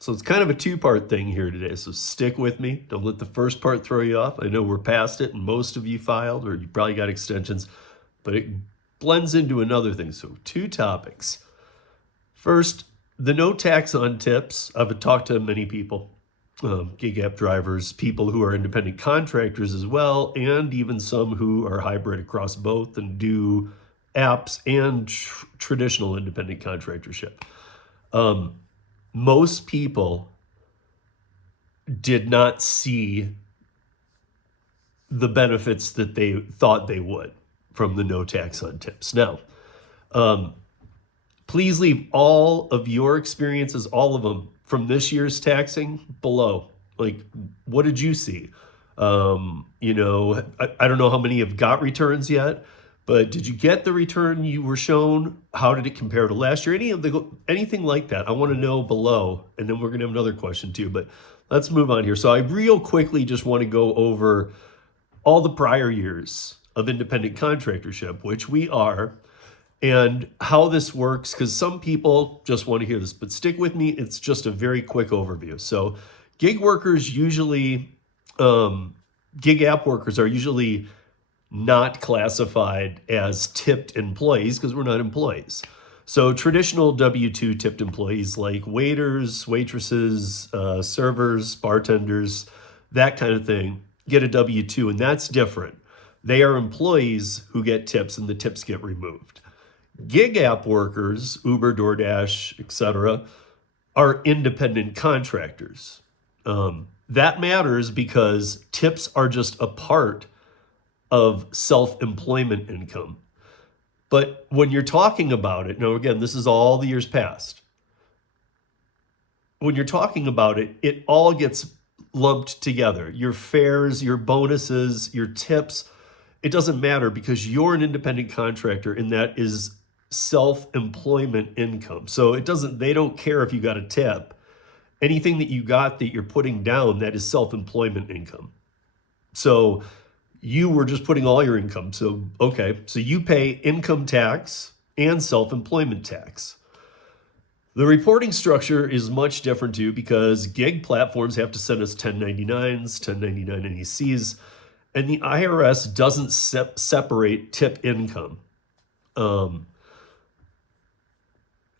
So it's kind of a two-part thing here today. So stick with me. Don't let the first part throw you off. I know we're past it and most of you filed or you probably got extensions, but it blends into another thing. So two topics. First, the no tax on tips. I've talked to many people, gig app drivers, people who are independent contractors as well, and even some who are hybrid across both and do apps and traditional independent contractorship. Most people did not see the benefits that they thought they would from the no tax on tips. Now, please leave all of your experiences, all of them, from this year's taxing below. Like, what did you see? I don't know how many have got returns yet, but did you get the return you were shown? How did it compare to last year? Anything like that? I want to know below, and then we're going to have another question too. But let's move on here. So I real quickly just want to go over all the prior years of independent contractorship, which we are, and how this works, because some people just want to hear this, but stick with me. It's just a very quick overview. So gig workers usually, gig app workers are usually not classified as tipped employees because we're not employees. So traditional W-2 tipped employees like waiters, waitresses, servers, bartenders, that kind of thing, get a W-2, and that's different. They are employees who get tips, and the tips get removed. Gig app workers, Uber, DoorDash, etc., are independent contractors. That matters because tips are just a part of self-employment income. But when you're talking about it, now again, this is all the years past. When you're talking about it, it all gets lumped together. Your fares, your bonuses, your tips, it doesn't matter because you're an independent contractor and that is self-employment income. So they don't care if you got a tip. Anything that you got that you're putting down, that is self-employment income. So you were just putting all your income. So, okay, so you pay income tax and self-employment tax. The reporting structure is much different too because gig platforms have to send us 1099s, 1099 NECs, and the IRS doesn't separate tip income. On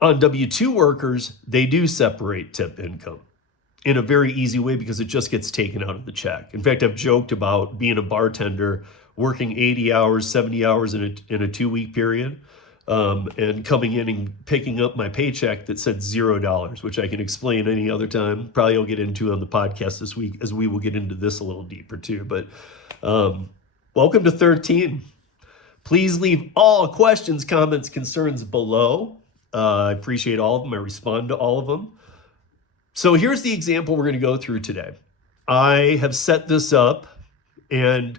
W-2 workers, they do separate tip income in a very easy way because it just gets taken out of the check. In fact, I've joked about being a bartender, working 80 hours, 70 hours in a 2-week period, and coming in and picking up my paycheck that said $0, which I can explain any other time. Probably I'll get into on the podcast this week, as we will get into this a little deeper too. But welcome to 13. Please leave all questions, comments, concerns below. I appreciate all of them. I respond to all of them. So here's the example we're going to go through today. I have set this up, and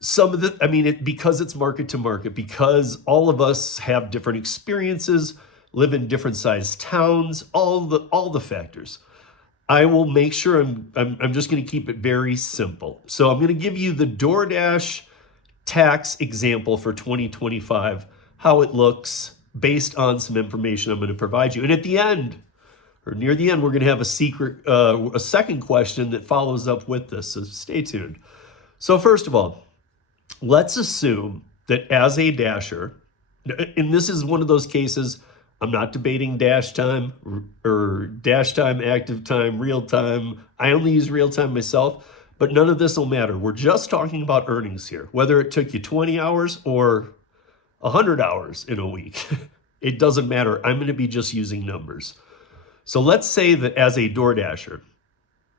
because it's market to market, because all of us have different experiences, live in different sized towns, all the factors. I will make sure I'm just going to keep it very simple. So I'm going to give you the DoorDash tax example for 2025, how it looks based on some information I'm going to provide you. And at the end, or near the end, we're going to have a second question that follows up with this. So stay tuned. So first of all, let's assume that as a dasher, and this is one of those cases, I'm not debating dash time or dash time, active time, real time. I only use real time myself, but none of this will matter. We're just talking about earnings here. Whether it took you 20 hours or 100 hours in a week, it doesn't matter. I'm going to be just using numbers. So let's say that as a DoorDasher,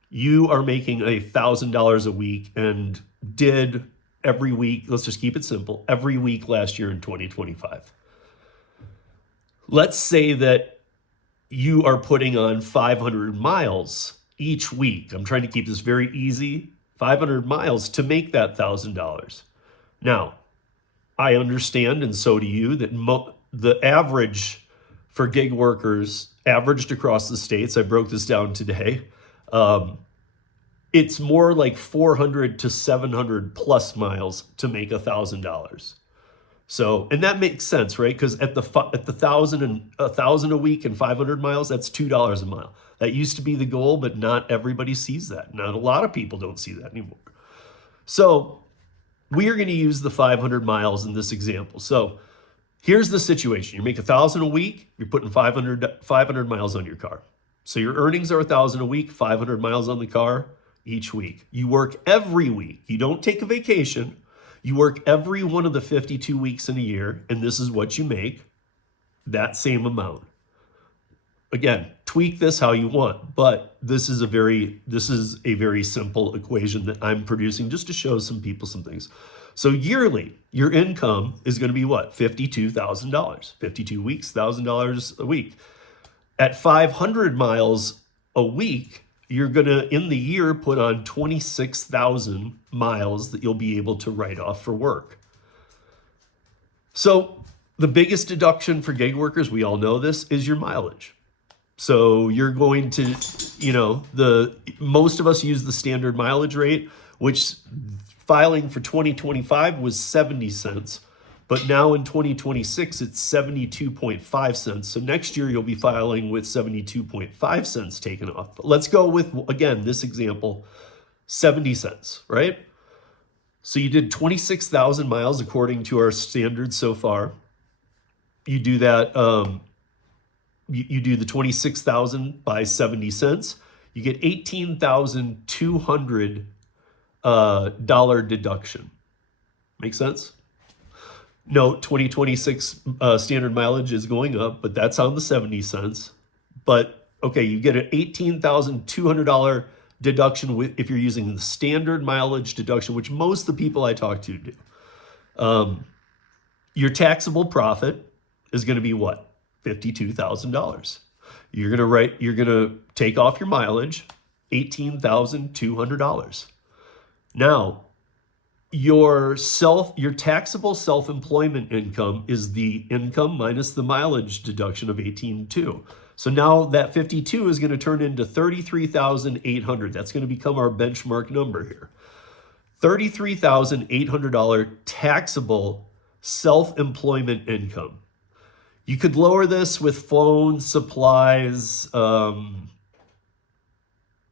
you are making $1,000 a week and did every week, let's just keep it simple, every week last year in 2025. Let's say that you are putting on 500 miles each week. I'm trying to keep this very easy, 500 miles to make that $1,000. Now, I understand, and so do you, that the average for gig workers, averaged across the states, I broke this down today, it's more like 400 to 700 plus miles to make $1,000. So, and that makes sense, right? Because at the thousand a week and 500 miles, that's $2 a mile. That used to be the goal, but not everybody sees that. Not a lot of people don't see that anymore. So we are going to use the 500 miles in this example. So here's the situation. You make 1,000 a week, you're putting 500 miles on your car. So your earnings are 1,000 a week, 500 miles on the car each week. You work every week. You don't take a vacation. You work every one of the 52 weeks in a year, and this is what you make, that same amount. Again, tweak this how you want, but this is a very simple equation that I'm producing just to show some people some things. So yearly, your income is going to be what? $52,000. 52 weeks, $1,000 a week. At 500 miles a week, you're going to, in the year, put on 26,000 miles that you'll be able to write off for work. So the biggest deduction for gig workers, we all know this, is your mileage. So you're going to, most of us use the standard mileage rate, which filing for 2025 was 70 cents. But now in 2026, it's 72.5 cents. So next year, you'll be filing with 72.5 cents taken off. But let's go with, again, this example, 70 cents, right? So you did 26,000 miles according to our standards so far. You do that, you do the 26,000 by 70 cents. You get $18,200 dollar deduction. Make sense? Note 2026 standard mileage is going up, but that's on the 70 cents. But okay, you get an $18,200 deduction if you're using the standard mileage deduction, which most of the people I talk to do. Your taxable profit is going to be what? $52,000. You're going to take off your mileage, $18,200. Now, your taxable self-employment income is the income minus the mileage deduction of 18,200. So now that 52 is going to turn into 33,800. That's going to become our benchmark number here. $33,800 taxable self-employment income. You could lower this with phones, supplies. There's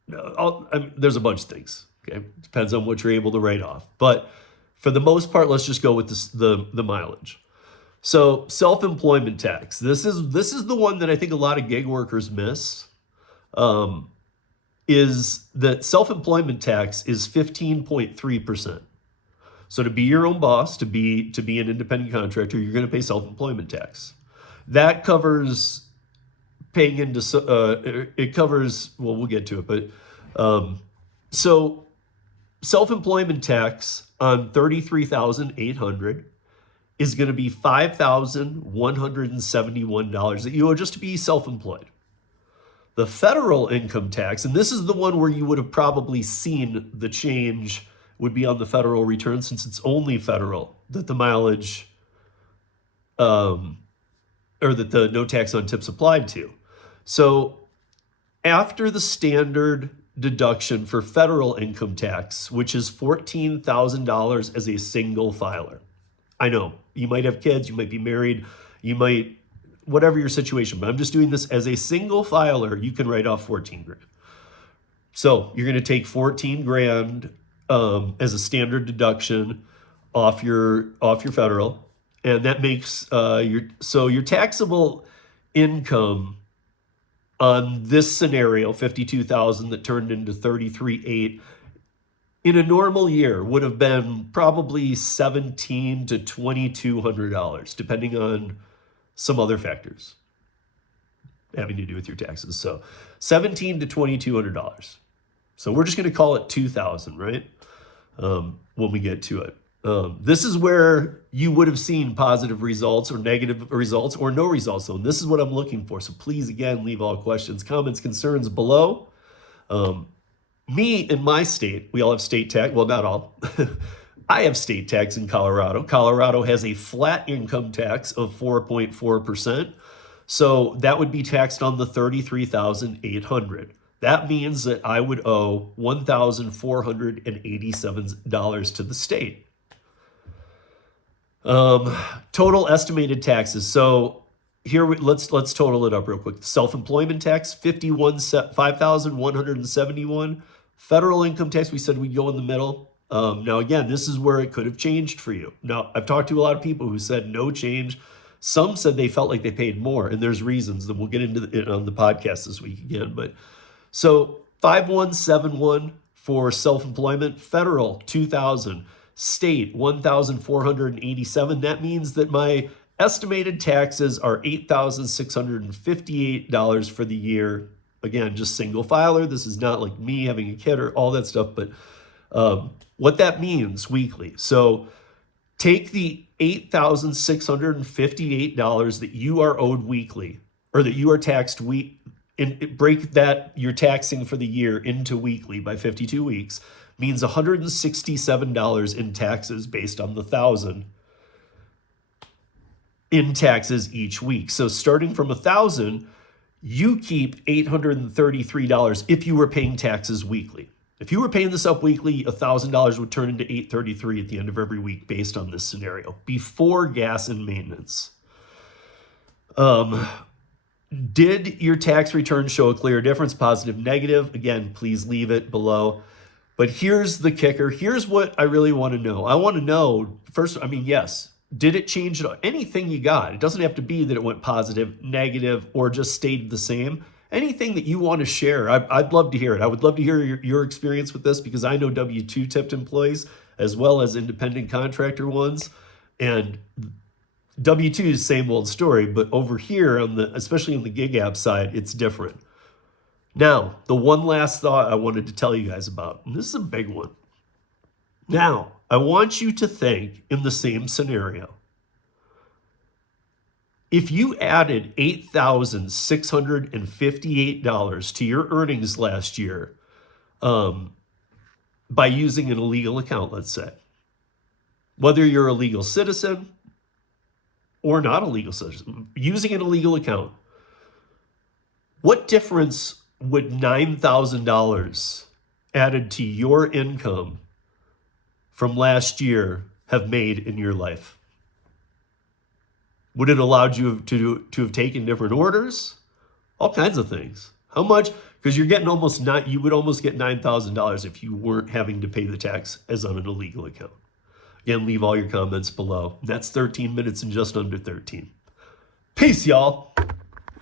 a bunch of things. Okay, depends on what you're able to write off. But for the most part, let's just go with the mileage. So self-employment tax. This is the one that I think a lot of gig workers miss. Is that self-employment tax is 15.3%. So to be your own boss, to be an independent contractor, you're going to pay self-employment tax. That covers paying into. It covers. Well, we'll get to it, but so. Self-employment tax on $33,800 is going to be $5,171 that you owe just to be self-employed. The federal income tax, and this is the one where you would have probably seen the change, would be on the federal return, since it's only federal that the mileage or that the no tax on tips applied to. So after the standard deduction for federal income tax, which is $14,000 as a single filer. I know you might have kids, you might be married, you might, whatever your situation, but I'm just doing this as a single filer. You can write off 14 grand. So you're going to take 14 grand as a standard deduction off your federal, and that makes your taxable income on this scenario, 52,000 that turned into 33,800, in a normal year would have been probably $1,700 to $2,200, depending on some other factors having to do with your taxes. So $1,700 to $2,200. So we're just going to call it 2,000, right? When we get to it. This is where you would have seen positive results or negative results or no results. So this is what I'm looking for. So please, again, leave all questions, comments, concerns below. Me in my state, we all have state tax. Well, not all. I have state tax in Colorado. Colorado has a flat income tax of 4.4%. So that would be taxed on the $33,800. That means that I would owe $1,487 to the state. Total estimated taxes. So here let's total it up real quick. Self-employment tax 5,171. Federal income tax, we said we'd go in the middle. Now again, this is where it could have changed for you. Now I've talked to a lot of people who said no change. Some said they felt like they paid more, and there's reasons that we'll get into it on the podcast this week again. But so 5,171 for self-employment, federal 2,000, state 1,487. That means that my estimated taxes are $8,658 for the year. Again, just single filer. This is not like me having a kid or all that stuff, but what that means weekly. So take the $8,658 that you are owed weekly, or that you are taxed and break that you're taxing for the year into weekly by 52 weeks, means $167 in taxes based on the 1,000 in taxes each week. So starting from 1,000, you keep $833 if you were paying taxes weekly. If you were paying this up weekly, $1,000 would turn into $833 at the end of every week based on this scenario, before gas and maintenance. Did your tax return show a clear difference, positive, negative? Again, please leave it below. But here's the kicker. Here's what I really want to know. I want to know, first, yes, did it change anything you got? It doesn't have to be that it went positive, negative, or just stayed the same. Anything that you want to share, I'd love to hear it. I would love to hear your experience with this, because I know W-2 tipped employees as well as independent contractor ones. And W-2 is same old story, but over here, especially on the gig app side, it's different. Now, the one last thought I wanted to tell you guys about, and this is a big one. Now, I want you to think in the same scenario. If you added $8,658 to your earnings last year by using an illegal account, let's say, whether you're a legal citizen or not a legal citizen, using an illegal account, what difference would $9,000 added to your income from last year have made in your life? Would it allowed you to have taken different orders? All kinds of things. How much? Because you're getting you would almost get $9,000 if you weren't having to pay the tax as on an illegal account. Again, leave all your comments below. That's 13 minutes and just under 13. Peace, y'all.